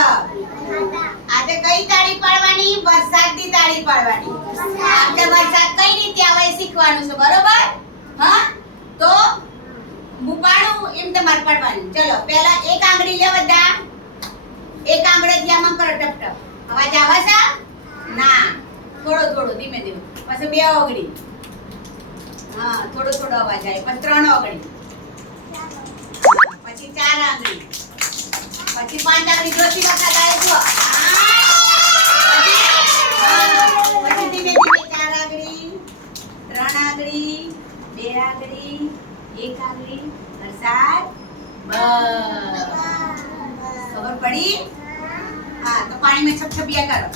આજે કઈ તાળી પાડવાની? વરસાદની તાળી પાડવાની. આપણે વરસાદ કઈ રીતે આવે એ શીખવાનું છે, બરોબર? હા, તો મુપાડું એમ તમારે પાડવાનું. ચલો પહેલા એક આંગળી લે બધા. એક આંગળીથી આમ કરો ટપ ટપ. અવાજ આવે છે? ના, થોડો થોડો ધીમે ધીમે. પછી બે આંગળી. હા, થોડો થોડો અવાજ આવે. પછી ત્રણ આંગળી. પછી ચાર આંગળી. પછી પાંચ આંગળી જોતી વખત આવે જો. પછી ધીમે ધીમે ચાર આંગળી, ત્રણ આંગળી, બે આંગળી, એક આંગળી, વરસાદ. બસ ખબર પડી? हाँ तो पानी में छपछपिया करो.